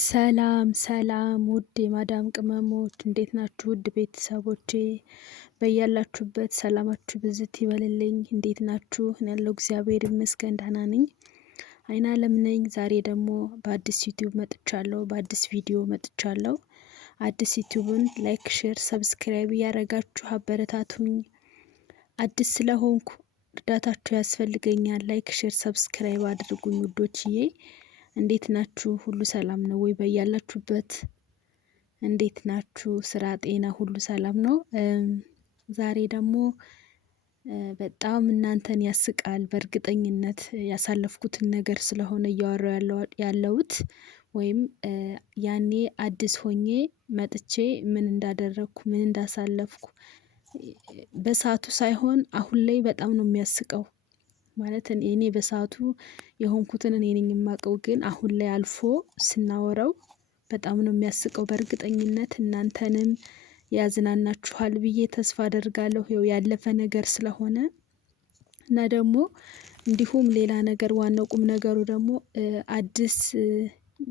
ሰላም ሰላም ውድ የማዳም ቅመሞች እንዴት ናችሁ? ውድ ቤተሰቦቼ በያላችሁበት ሰላማችሁ ብዝት ይበልልኝ። እንዴት ናችሁ? እኔ ያለው እግዚአብሔር ይመስገን ደህና ነኝ። አይናለም ነኝ። ዛሬ ደግሞ በአዲስ ዩቲዩብ መጥቻለሁ። በአዲስ ቪዲዮ መጥቻለሁ። አዲስ ዩቲዩብን ላይክ፣ ሼር፣ ሰብስክራይብ እያደረጋችሁ አበረታቱኝ። አዲስ ስለሆንኩ እርዳታችሁ ያስፈልገኛል። ላይክ፣ ሼር፣ ሰብስክራይብ አድርጉኝ ውዶችዬ። እንዴት ናችሁ? ሁሉ ሰላም ነው ወይ? በያላችሁበት እንዴት ናችሁ? ስራ፣ ጤና ሁሉ ሰላም ነው? ዛሬ ደግሞ በጣም እናንተን ያስቃል። በእርግጠኝነት ያሳለፍኩትን ነገር ስለሆነ እያወራሁ ያለሁት ወይም ያኔ አዲስ ሆኜ መጥቼ ምን እንዳደረግኩ ምን እንዳሳለፍኩ በሰዓቱ ሳይሆን አሁን ላይ በጣም ነው የሚያስቀው። ማለት እኔ በሰዓቱ የሆንኩትን እኔ ነኝ የማውቀው፣ ግን አሁን ላይ አልፎ ስናወራው በጣም ነው የሚያስቀው። በእርግጠኝነት እናንተንም ያዝናናችኋል ብዬ ተስፋ አደርጋለሁ። ይኸው ያለፈ ነገር ስለሆነ እና ደግሞ እንዲሁም ሌላ ነገር ዋናው ቁም ነገሩ ደግሞ አዲስ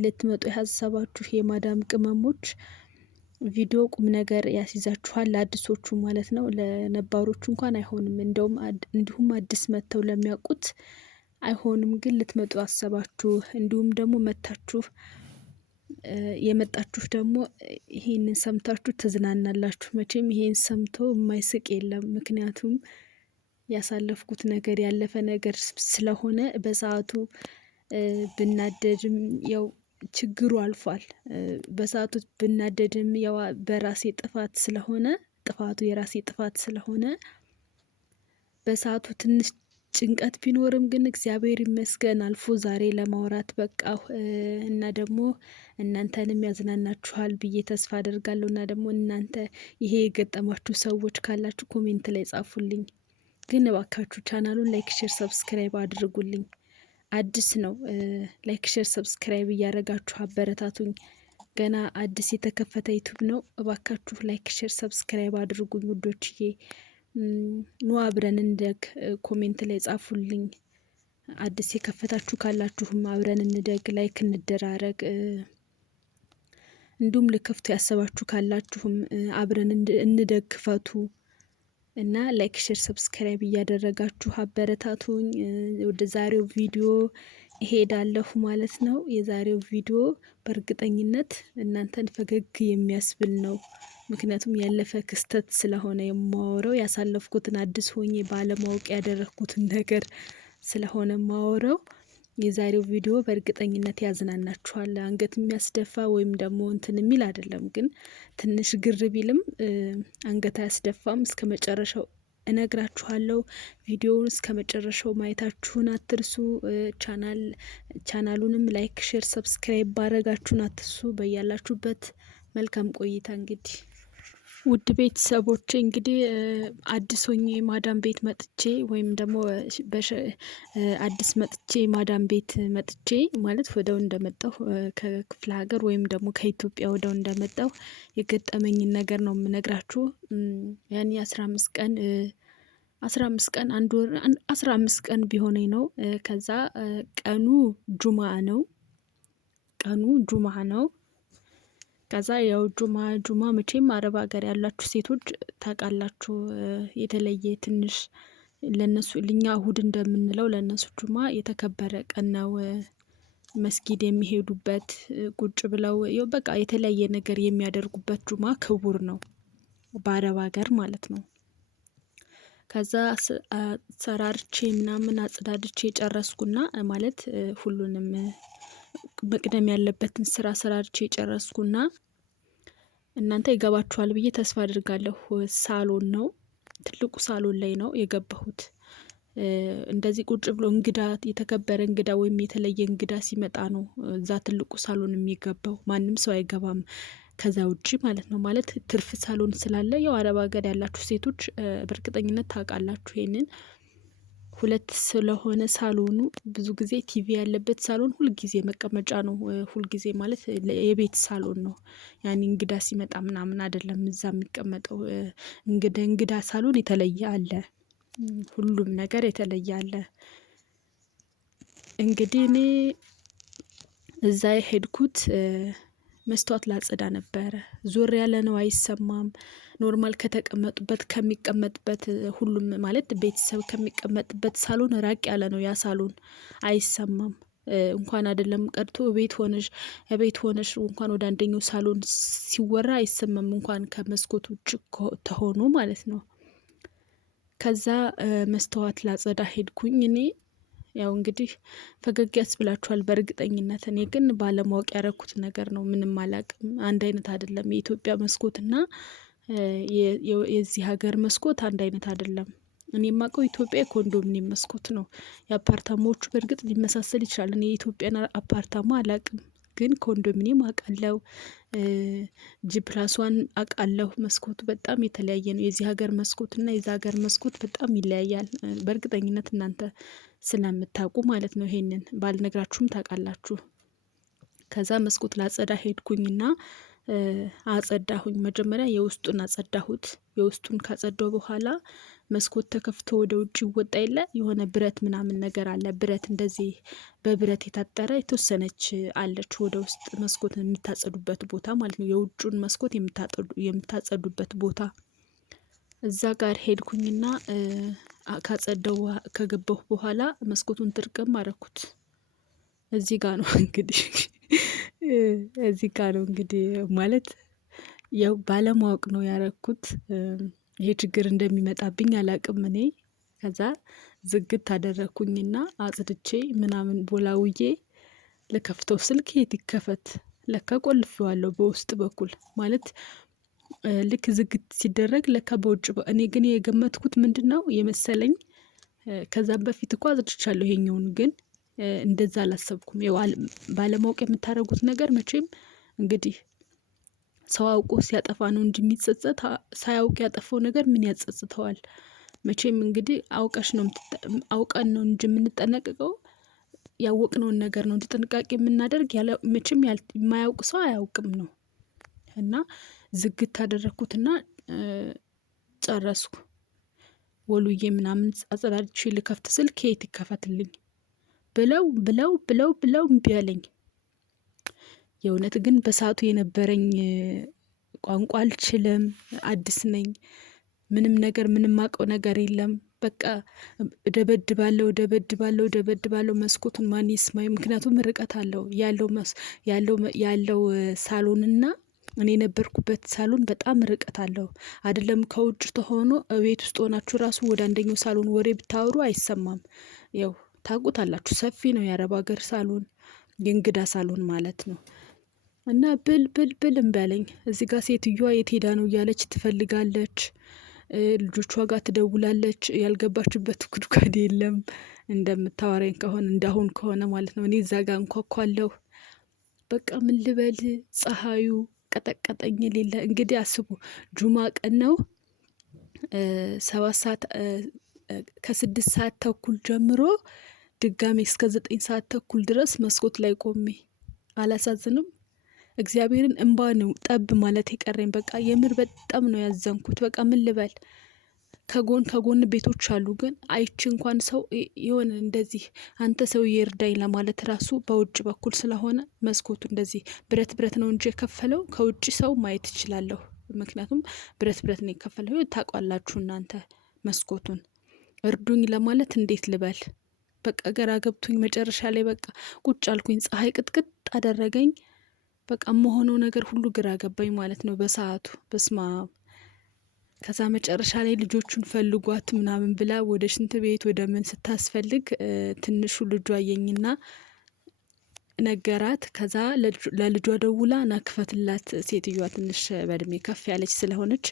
ልትመጡ ያሰባችሁ የማዳም ቅመሞች ቪዲዮ ቁም ነገር ያስይዛችኋል። ለአዲሶቹ ማለት ነው። ለነባሮቹ እንኳን አይሆንም። እንደውም እንዲሁም አዲስ መጥተው ለሚያውቁት አይሆንም። ግን ልትመጡ አሰባችሁ እንዲሁም ደግሞ መታችሁ የመጣችሁ ደግሞ ይሄንን ሰምታችሁ ትዝናናላችሁ። መቼም ይሄን ሰምቶ የማይስቅ የለም። ምክንያቱም ያሳለፍኩት ነገር ያለፈ ነገር ስለሆነ በሰዓቱ ብናደድም ያው ችግሩ አልፏል። በሰዓቱ ብናደድም ያው በራሴ ጥፋት ስለሆነ ጥፋቱ የራሴ ጥፋት ስለሆነ በሰዓቱ ትንሽ ጭንቀት ቢኖርም ግን እግዚአብሔር ይመስገን አልፎ ዛሬ ለማውራት በቃሁ። እና ደግሞ እናንተንም ያዝናናችኋል ብዬ ተስፋ አደርጋለሁ። እና ደግሞ እናንተ ይሄ የገጠማችሁ ሰዎች ካላችሁ ኮሜንት ላይ ጻፉልኝ። ግን እባካችሁ ቻናሉን ላይክ፣ ሼር፣ ሰብስክራይብ አድርጉልኝ። አዲስ ነው። ላይክ፣ ሼር፣ ሰብስክራይብ እያደረጋችሁ አበረታቱኝ። ገና አዲስ የተከፈተ ዩቲዩብ ነው። እባካችሁ ላይክ፣ ሼር፣ ሰብስክራይብ አድርጉኝ ውዶችዬ። ኑ አብረን እንደግ። ኮሜንት ላይ ጻፉልኝ። አዲስ የከፈታችሁ ካላችሁም አብረን እንደግ፣ ላይክ እንደራረግ። እንዲሁም ልከፍቱ ያሰባችሁ ካላችሁም አብረን እንደግ፣ ክፈቱ እና ላይክ፣ ሼር፣ ሰብስክራይብ እያደረጋችሁ አበረታቱኝ። ወደ ዛሬው ቪዲዮ እሄዳለሁ ማለት ነው። የዛሬው ቪዲዮ በእርግጠኝነት እናንተን ፈገግ የሚያስብል ነው። ምክንያቱም ያለፈ ክስተት ስለሆነ የማወራው ያሳለፍኩትን አዲስ ሆኜ ባለማወቅ ያደረግኩትን ነገር ስለሆነ የማወራው የዛሬው ቪዲዮ በእርግጠኝነት ያዝናናችኋል። አንገት የሚያስደፋ ወይም ደግሞ እንትን የሚል አይደለም፣ ግን ትንሽ ግር ቢልም አንገት አያስደፋም። እስከ መጨረሻው እነግራችኋለሁ። ቪዲዮውን እስከ መጨረሻው ማየታችሁን አትርሱ። ቻናሉንም ላይክ፣ ሼር፣ ሰብስክራይብ ባረጋችሁን አትርሱ። በያላችሁበት መልካም ቆይታ። እንግዲህ ውድ ቤተሰቦቼ እንግዲህ አዲስ ሆኜ ማዳም ቤት መጥቼ ወይም ደግሞ አዲስ መጥቼ ማዳም ቤት መጥቼ ማለት ወደው እንደመጣሁ ከክፍለ ሀገር ወይም ደግሞ ከኢትዮጵያ ወደው እንደመጣሁ የገጠመኝን ነገር ነው የምነግራችሁ። ያኔ 15 ቀን አንድ ወር 15 ቀን ቢሆነኝ ነው። ከዛ ቀኑ ጁማአ ነው። ከዛ ያው ጁማ መቼም አረብ ሀገር ያላችሁ ሴቶች ታውቃላችሁ። የተለየ ትንሽ ለነሱ ልኛ እሁድ እንደምንለው ለነሱ ጁማ የተከበረ ቀን ነው። መስጊድ የሚሄዱበት ቁጭ ብለው ያው በቃ የተለያየ ነገር የሚያደርጉበት ጁማ ክቡር ነው፣ በአረብ ሀገር ማለት ነው። ከዛ ሰራርቼ ምናምን አጽዳድቼ ጨረስኩና ማለት ሁሉንም መቅደም ያለበትን ስራ ሰራርቼ ጨረስኩና እናንተ ይገባችኋል ብዬ ተስፋ አድርጋለሁ። ሳሎን ነው፣ ትልቁ ሳሎን ላይ ነው የገባሁት። እንደዚህ ቁጭ ብሎ እንግዳ የተከበረ እንግዳ ወይም የተለየ እንግዳ ሲመጣ ነው እዛ ትልቁ ሳሎን የሚገባው። ማንም ሰው አይገባም ከዛ ውጪ ማለት ነው። ማለት ትርፍ ሳሎን ስላለ ያው አረብ ሀገር ያላችሁ ሴቶች በእርግጠኝነት ታውቃላችሁ ይሄንን። ሁለት ስለሆነ ሳሎኑ ብዙ ጊዜ ቲቪ ያለበት ሳሎን ሁልጊዜ መቀመጫ ነው። ሁልጊዜ ማለት የቤት ሳሎን ነው። ያኔ እንግዳ ሲመጣ ምናምን አይደለም እዛ የሚቀመጠው። እንግዳ ሳሎን የተለየ አለ። ሁሉም ነገር የተለየ አለ። እንግዲህ እኔ እዛ የሄድኩት መስታወት ላጸዳ ነበረ። ዞር ያለ ነው፣ አይሰማም። ኖርማል ከተቀመጡበት ከሚቀመጥበት ሁሉም ማለት ቤተሰብ ከሚቀመጥበት ሳሎን ራቅ ያለ ነው። ያ ሳሎን አይሰማም። እንኳን አይደለም ቀርቶ ቤት ሆነሽ እንኳን ወደ አንደኛው ሳሎን ሲወራ አይሰማም፣ እንኳን ከመስኮት ውጭ ተሆኖ ማለት ነው። ከዛ መስታወት ላጸዳ ሄድኩኝ እኔ። ያው እንግዲህ ፈገግ ያስብላችኋል በእርግጠኝነት። እኔ ግን ባለማወቅ ያረኩት ነገር ነው። ምንም አላቅም። አንድ አይነት አይደለም። የኢትዮጵያ መስኮትና የዚህ ሀገር መስኮት አንድ አይነት አይደለም። እኔ የማውቀው ኢትዮጵያ የኮንዶሚኒየም መስኮት ነው። የአፓርታማዎቹ በእርግጥ ሊመሳሰል ይችላል። እኔ የኢትዮጵያን አፓርታማ አላቅም፣ ግን ኮንዶሚኒየም አውቃለሁ። ጂፕላስዋን አውቃለሁ። መስኮቱ በጣም የተለያየ ነው። የዚህ ሀገር መስኮትና የዛ ሀገር መስኮት በጣም ይለያያል። በእርግጠኝነት እናንተ ስለምታውቁ ማለት ነው። ይሄንን ባልነግራችሁም ታውቃላችሁ። ከዛ መስኮት ላጸዳ ሄድኩኝና አጸዳሁኝ። መጀመሪያ የውስጡን አጸዳሁት። የውስጡን ካጸዳው በኋላ መስኮት ተከፍቶ ወደ ውጭ ይወጣ የለ የሆነ ብረት ምናምን ነገር አለ። ብረት እንደዚህ በብረት የታጠረ የተወሰነች አለች ወደ ውስጥ መስኮት የምታጸዱበት ቦታ ማለት ነው። የውጩን መስኮት የምታጸዱበት ቦታ እዛ ጋር ሄድኩኝና ካጸዳው ከገባሁ በኋላ መስኮቱን ጥርቅም አረኩት። እዚህ ጋር ነው እንግዲህ እዚህ ጋር ነው እንግዲህ ማለት ያው ባለማወቅ ነው ያረኩት። ይሄ ችግር እንደሚመጣብኝ አላቅም እኔ። ከዛ ዝግት አደረኩኝና አጽድቼ ምናምን ቦላውዬ ልከፍተው ስልክ የት ይከፈት፣ ለካ ቆልፌዋለሁ በውስጥ በኩል ማለት ልክ ዝግት ሲደረግ ለካ በውጭ እኔ ግን የገመትኩት ምንድነው የመሰለኝ፣ ከዛም በፊት እኮ አጽድቻለሁ ይሄኛውን፣ ግን እንደዛ አላሰብኩም። ባለማወቅ የምታደርጉት ነገር መቼም እንግዲህ ሰው አውቆ ሲያጠፋ ነው እንጂ የሚጸጸት፣ ሳያውቅ ያጠፋው ነገር ምን ያጸጽተዋል? መቼም እንግዲህ አውቀን ነው እንጂ የምንጠነቅቀው፣ ያወቅነውን ነገር ነው እንጂ ጥንቃቄ የምናደርግ። መቼም የማያውቅ ሰው አያውቅም ነው። እና ዝግት አደረኩትና ጨረስኩ። ወሉዬ ምናምን አጸዳድቼ ልከፍት ስል ከየት ይከፈትልኝ ብለው ብለው ብለው ብለው እምቢ አለኝ። የእውነት ግን በሰዓቱ የነበረኝ ቋንቋ አልችልም፣ አዲስ ነኝ፣ ምንም አውቀው ነገር የለም። በቃ ደበድባለው መስኮቱን ማን ይስማኝ? ምክንያቱም ርቀት አለው ያለው ሳሎንና እኔ የነበርኩበት ሳሎን በጣም ርቀት አለው። አይደለም ከውጭ ተሆኖ ቤት ውስጥ ሆናችሁ ራሱ ወደ አንደኛው ሳሎን ወሬ ብታወሩ አይሰማም። ያው ታውቁታላችሁ፣ ሰፊ ነው የአረብ ሀገር ሳሎን፣ የእንግዳ ሳሎን ማለት ነው። እና ብል እምቢ አለኝ። እዚህ ጋር ሴትዮዋ የት ሄዳ ነው እያለች ትፈልጋለች፣ ልጆቿ ጋር ትደውላለች። ያልገባችበት ጉድጓድ የለም እንደምታወራኝ ከሆነ እንዳሁን ከሆነ ማለት ነው። እኔ እዛ ጋር እንኳኳለሁ። በቃ ምን ልበል፣ ፀሐዩ ቀጠቀጠኝ ሌለ። እንግዲህ አስቡ፣ ጁማ ቀን ነው። 7 ሰዓት ከ6 ሰዓት ተኩል ጀምሮ ድጋሜ እስከ 9 ሰዓት ተኩል ድረስ መስኮት ላይ ቆሜ አላሳዝንም? እግዚአብሔርን እንባ ነው ጠብ ማለት የቀረኝ። በቃ የምር በጣም ነው ያዘንኩት። በቃ ምን ልበል፣ ከጎን ቤቶች አሉ፣ ግን አይቼ እንኳን ሰው የሆነ እንደዚህ አንተ ሰው ይርዳኝ ለማለት ራሱ በውጭ በኩል ስለሆነ መስኮቱ እንደዚህ ብረት ነው እንጂ የከፈለው ከውጭ ሰው ማየት እችላለሁ። ምክንያቱም ብረት ነው የከፈለው። ታውቃላችሁ እናንተ መስኮቱን። እርዱኝ ለማለት እንዴት ልበል፣ በቃ ገራ ገብቶኝ መጨረሻ ላይ በቃ ቁጭ አልኩኝ። ፀሐይ ቅጥቅጥ አደረገኝ። በቃ መሆነው ነገር ሁሉ ግራ ገባኝ ማለት ነው በሰዓቱ። በስማ ከዛ መጨረሻ ላይ ልጆቹን ፈልጓት ምናምን ብላ ወደ ሽንት ቤት ወደ ምን ስታስፈልግ ትንሹ ልጇ አየኝና ነገራት። ከዛ ለልጇ ደውላ ናክፈትላት፣ ሴትዮዋ ትንሽ በእድሜ ከፍ ያለች ስለሆነች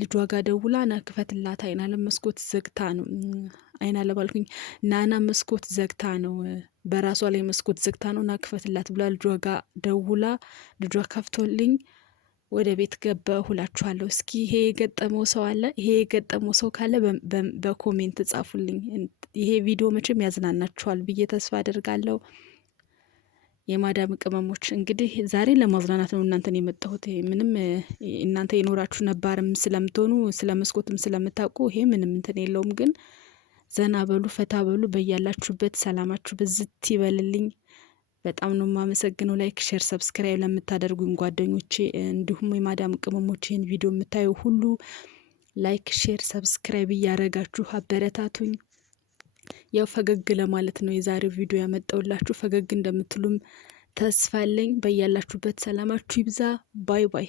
ልጇ ጋር ደውላ ናክፈትላት፣ አይናለም መስኮት ዘግታ ነው፣ አይናለም አልኩኝ፣ ናና መስኮት ዘግታ ነው፣ በራሷ ላይ መስኮት ዘግታ ነው፣ ናክፈትላት ብላ ልጇ ጋር ደውላ ልጇ ከፍቶልኝ ወደ ቤት ገባሁ እላችኋለሁ። እስኪ ይሄ የገጠመው ሰው አለ? ይሄ የገጠመው ሰው ካለ በኮሜንት ጻፉልኝ። ይሄ ቪዲዮ መቼም ያዝናናችኋል ብዬ ተስፋ አደርጋለሁ። የማዳም ቅመሞች እንግዲህ ዛሬ ለማዝናናት ነው እናንተን የመጣሁት። ምንም እናንተ የኖራችሁ ነባርም ስለምትሆኑ ስለ መስኮትም ስለምታውቁ ይሄ ምንም እንትን የለውም። ግን ዘና በሉ፣ ፈታ በሉ። በያላችሁበት ሰላማችሁ ብዝት ይበልልኝ። በጣም ነው የማመሰግነው። ላይክ፣ ሼር፣ ሰብስክራይብ ለምታደርጉኝ ጓደኞቼ እንዲሁም የማዳም ቅመሞቼን ቪዲዮ የምታዩ ሁሉ ላይክ፣ ሼር፣ ሰብስክራይብ እያረጋችሁ አበረታቱኝ። ያው ፈገግ ለማለት ነው የዛሬው ቪዲዮ ያመጣውላችሁ። ፈገግ እንደምትሉም ተስፋ አለኝ። በያላችሁበት ሰላማችሁ ይብዛ። ባይ ባይ።